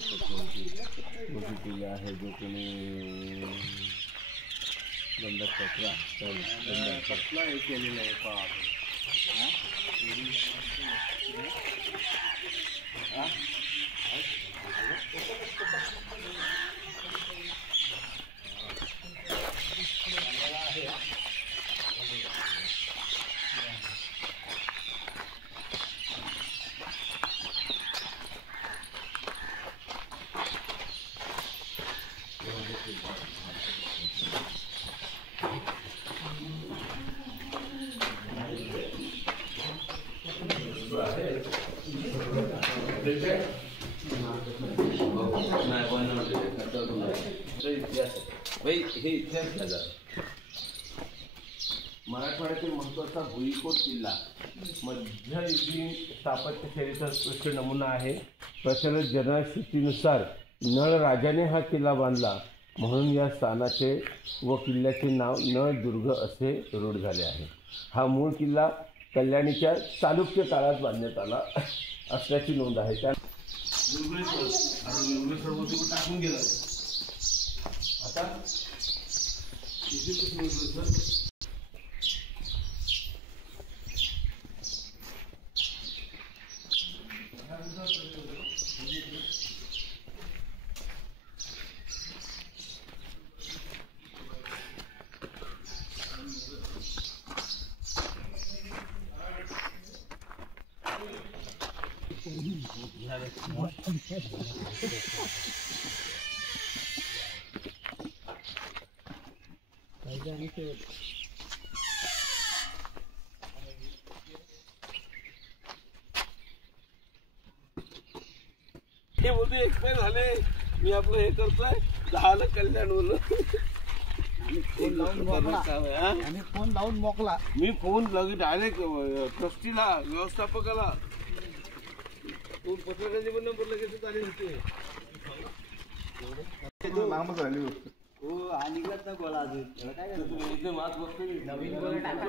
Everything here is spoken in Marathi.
किल्ला आहे जो कोणी बंद कचरा हे केलेलं आहे मराठवाड्यातील महत्त्वाचा भुईकोट किल्ला मध्ययुगीन स्थापत्य शैलीचा उत्कृष्ट नमुना आहे. प्रचलित जनश्रुतीनुसार नळ राजाने हा किल्ला बांधला म्हणून या स्थानाचे व किल्ल्याचे नाव नळदुर्ग असे रूढ झाले आहे. हा मूळ किल्ला कल्याणीच्या चालुक्य काळात बांधण्यात आला असल्याची नोंद आहे. त्या टाकून गेला आता हे बोलते एक्सपायर झाले. मी आपलं हे करतोय झालं कल्याण बोललो. फोन लावून मोकला. मी फोन लगे डायरेक्ट ट्रस्टीला व्यवस्थापकाला पत्रकारांचे पण नंबर लगेच आले होते. लांबच आली हो आणि ना गोळा अजून काय मास्क बघतो नवीन गोळा टाका